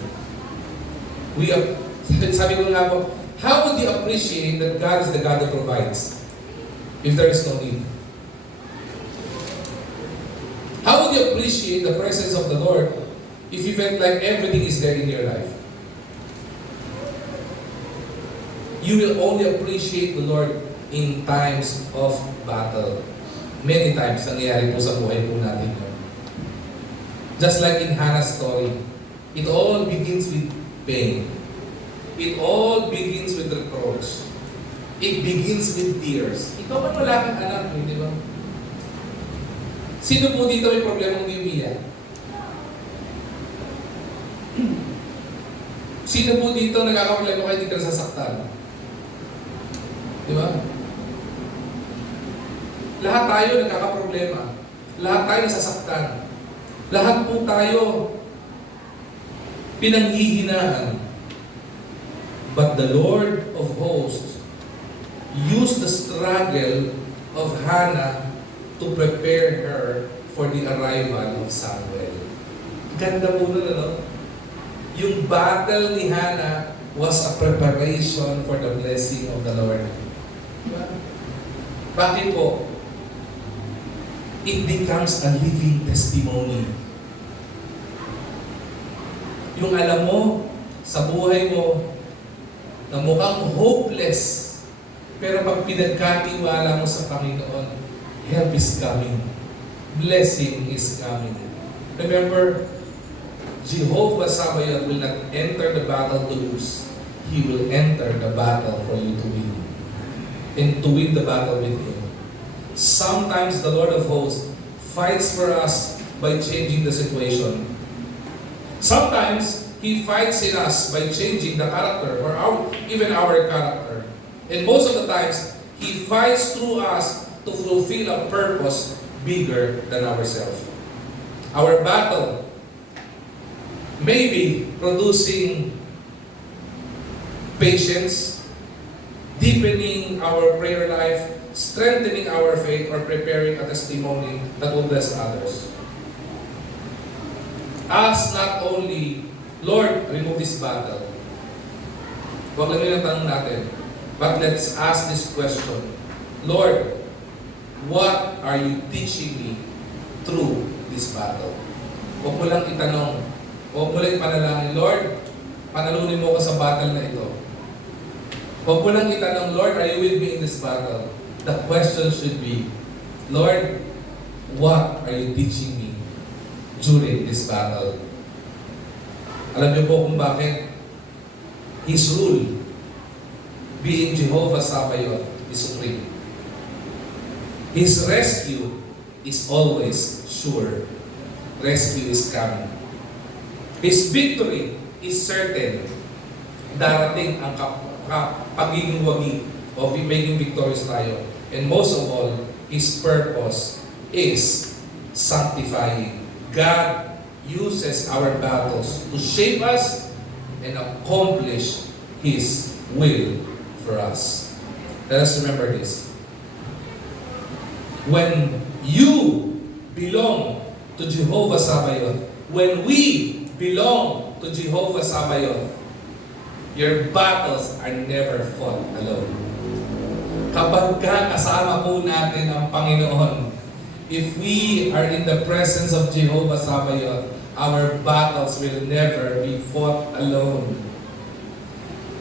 Sabi ko nga po, how would you appreciate that God is the God who provides if there is no need? How would you appreciate the presence of the Lord if you felt like everything is there in your life? You will only appreciate the Lord in times of battle. Many times, nangyayari po sa buhay po natin yun. Just like in Hannah's story, it all begins with pain. It all begins with reproach. It begins with tears. Ikaw man wala kang anak, di ba? Sino po dito may problema ng umiiyak? Sino po dito nagkakaproblema kayo hindi ka nasasaktan? Di ba? Lahat tayo nagkakaproblema. Lahat tayo nasasaktan. Lahat po tayo pinanghihinaan. But the Lord of hosts used the struggle of Hannah to prepare her for the arrival of Samuel. Ganda po nun, ano? Yung battle ni Hannah was a preparation for the blessing of the Lord. Diba? Bakit po? It becomes a living testimony. Yung alam mo, sa buhay mo, na mukhang hopeless, pero pag pinagkatiwala mo sa Panginoon, help is coming. Blessing is coming. Remember, Jehovah Sabaoth will not enter the battle to lose. He will enter the battle for you to win. And to win the battle with Him. Sometimes the Lord of hosts fights for us by changing the situation. Sometimes He fights in us by changing the character or even our character. And most of the times, He fights through us to fulfill a purpose bigger than ourselves. Our battle may be producing patience, deepening our prayer life, strengthening our faith, or preparing a testimony that will bless others. Ask not only, Lord, remove this battle. Huwag lang yung tanong natin. But let's ask this question. Lord, what are you teaching me through this battle? Huwag mo lang itanong. Huwag mo lang panalangin, Lord, panalunin mo ko sa battle na ito. Huwag mo lang itanong, Lord, are you with me in this battle? The question should be, Lord, what are you teaching me during this battle? Alam niyo po kung bakit? His rule, being Jehovah Sabaoth, is supreme. His rescue is always sure. Rescue is coming. His victory is certain. Darating ang pagiging wagi o maging victorious tayo. And most of all, His purpose is sanctifying. God uses our battles to shape us and accomplish His will for us. Let us remember this. When you belong to Jehovah Sabaoth, when we belong to Jehovah Sabaoth, your battles are never fought alone. Kapag kasama po natin ang Panginoon, if we are in the presence of Jehovah Sabaoth, our battles will never be fought alone.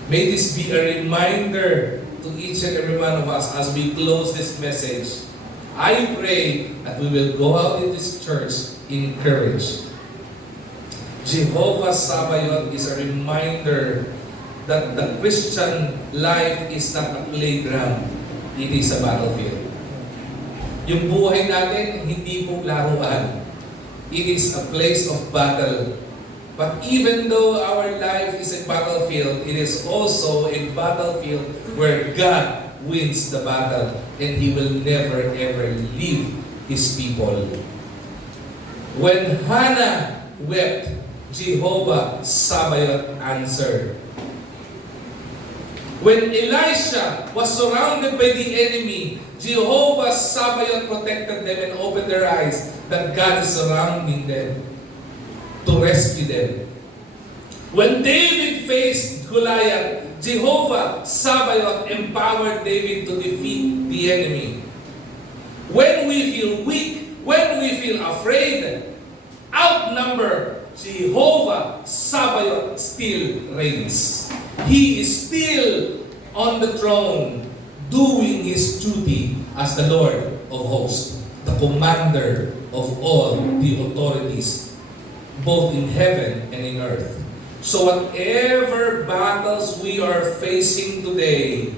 May this be a reminder to each and every one of us as we close this message. I pray that we will go out in this church encouraged. Jehovah Sabaoth is a reminder that the Christian life is not a playground. It is a battlefield. Yung buhay natin, hindi po laruan. it is a place of battle. But even though our life is a battlefield, it is also a battlefield where God wins the battle, and He will never ever leave His people. When Hannah wept, Jehovah Sabaoth answered. When Elisha was surrounded by the enemy, Jehovah Sabaoth protected them and opened their eyes that God is surrounding them to rescue them. When David faced Goliath, Jehovah Sabaoth empowered David to defeat the enemy. When we feel weak, when we feel afraid, outnumbered, Jehovah Sabaoth still reigns. He is still on the throne, doing His duty as the Lord of hosts, the commander of all the authorities, both in heaven and in earth. So whatever battles we are facing today,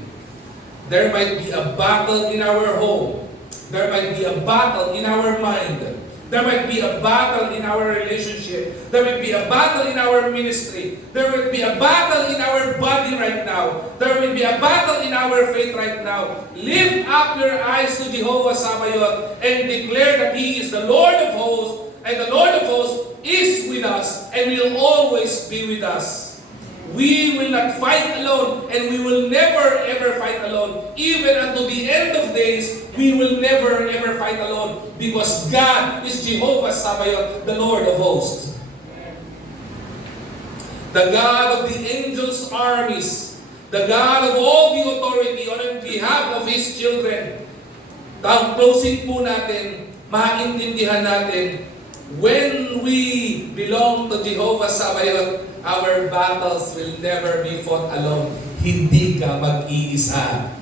there might be a battle in our home, there might be a battle in our mind, there might be a battle in our relationship, there might be a battle in our ministry, there might be a battle in our body right now, there will be a battle in our faith right now. Lift up your eyes to Jehovah Sabaoth and declare that He is the Lord of hosts, and the Lord of hosts is with us and will always be with us. We will not fight alone, and we will never ever fight alone. Even unto the end of days, we will never ever fight alone, because God is Jehovah Sabaoth, the Lord of hosts. The God of the angels' armies, the God of all the authority on behalf of His children. Ang closing po natin, maintindihan natin, when we belong to Jehovah Sabaoth, our battles will never be fought alone. Hindi ka mag-iisa.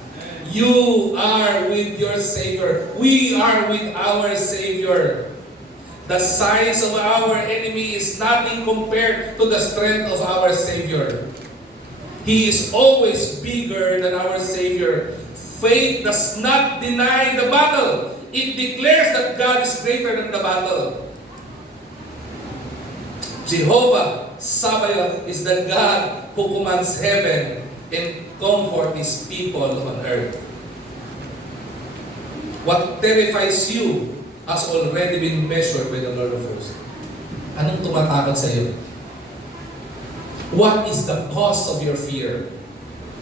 You are with your Savior. We are with our Savior. The size of our enemy is nothing compared to the strength of our Savior. He is always bigger than our Savior. Faith does not deny the battle. It declares that God is greater than the battle. Jehovah Sabaoth is the God who commands heaven and comfort His people on earth. What terrifies you has already been measured by the Lord of hosts. Anong tumatakot sa iyo? What is the cause of your fear?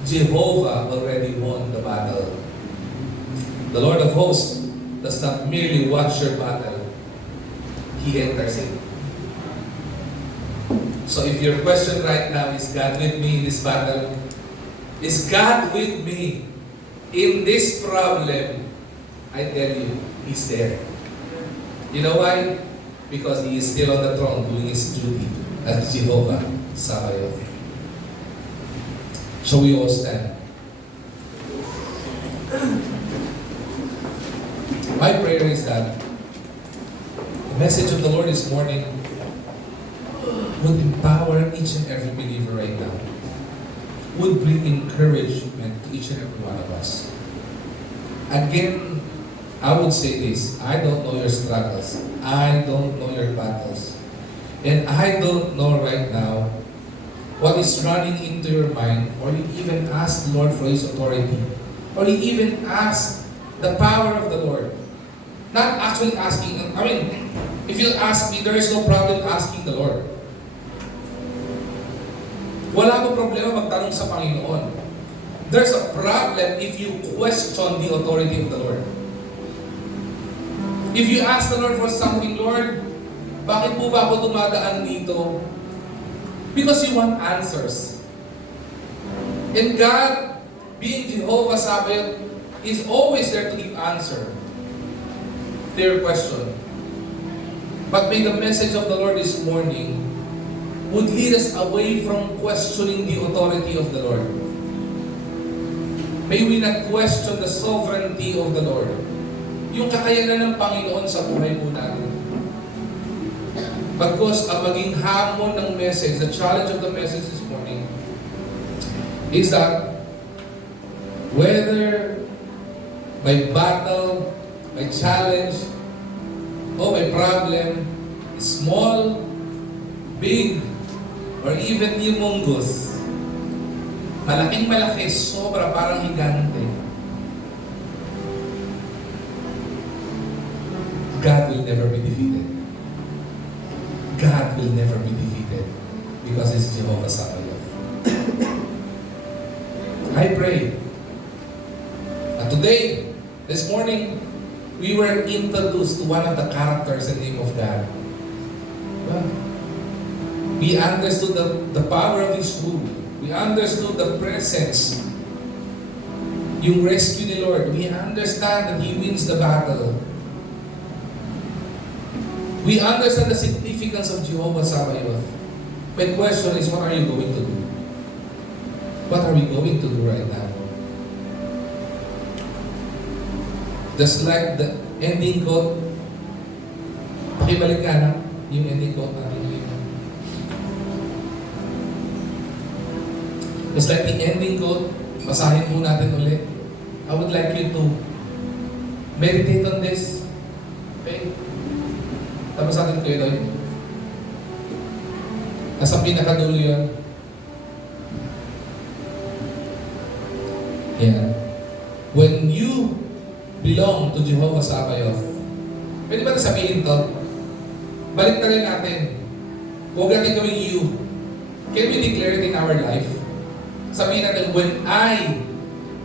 Jehovah already won the battle. The Lord of hosts does not merely watch your battle, He enters it. So if your question right now is, God with me in this battle? Is God with me in this problem? I tell you, He's there. You know why? Because He is still on the throne doing His duty as Jehovah Sabaoth. So we all stand. My prayer is that the message of the Lord this morning would empower each and every believer right now, would bring encouragement to each and every one of us. Again, I would say this: I don't know your struggles, I don't know your battles, and I don't know right now what is running into your mind, or you even ask the Lord for His authority, or you even ask the power of the Lord. Not actually asking, I mean, if you ask me, there is no problem asking the Lord. Wala mo problema magtanong sa Panginoon. There's a problem if you question the authority of the Lord. If you ask the Lord for something, Lord, bakit po ba ako dumadaan dito? Because you want answers. And God, being Jehovah Sabaoth, is always there to give answer to your question. But may the message of the Lord this morning would lead us away from questioning the authority of the Lord. May we not question the sovereignty of the Lord. Yung kakayanan ng Panginoon sa buhay po natin. Because ang maging hamon ng message, the challenge of the message this morning, is that whether my battle, my challenge, o my problem small, big, or even humongous. Malaking malaki, sobra parang higante. God will never be defeated. God will never be defeated because it's Jehovah Sabaoth. I pray. And today, this morning, we were introduced to one of the characters in the name of God. We understood the power of His rule. We understood the presence, yung rescue ni Lord. We understand that He wins the battle. We understand the significance of Jehovah Sabaoth. My question is, what are you going to do? What are we going to do right now? Just like the ending quote, pakibalik ka na yung ending quote natin. Just like the ending quote, basahin po natin ulit. I would like you to meditate on this. Okay? Tapos natin kayo doon. Nasa pinakadulo yun. Yeah. When you belong to Jehovah Sabaoth, pwede ba sabihin to? Balik na rin natin. Huwag natin gawing you. Can we declare it in our life? Sabihin natin, when I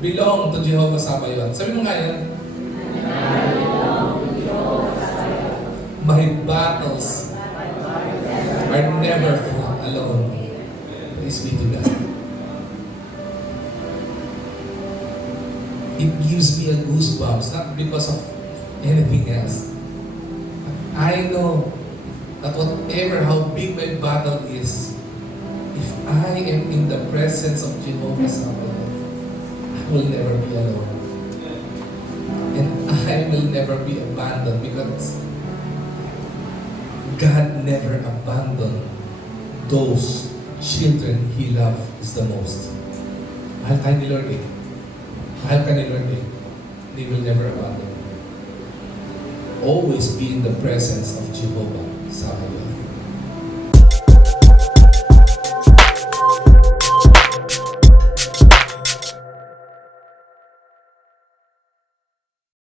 belong to Jehovah Sabaoth. Sabihin mo nga yan. My battles are never fought alone. Praise be to God. It gives me a goosebumps, not because of anything else. I know that whatever, how big my battle is, if I am in the presence of Jehovah Sabaoth, I will never be alone. And I will never be abandoned because God never abandoned those children He loves the most. Mahal tayo ni Lord eh. Mahal ka ni Lord eh. He will never abandon you. Always be in the presence of Jehovah Sabaoth.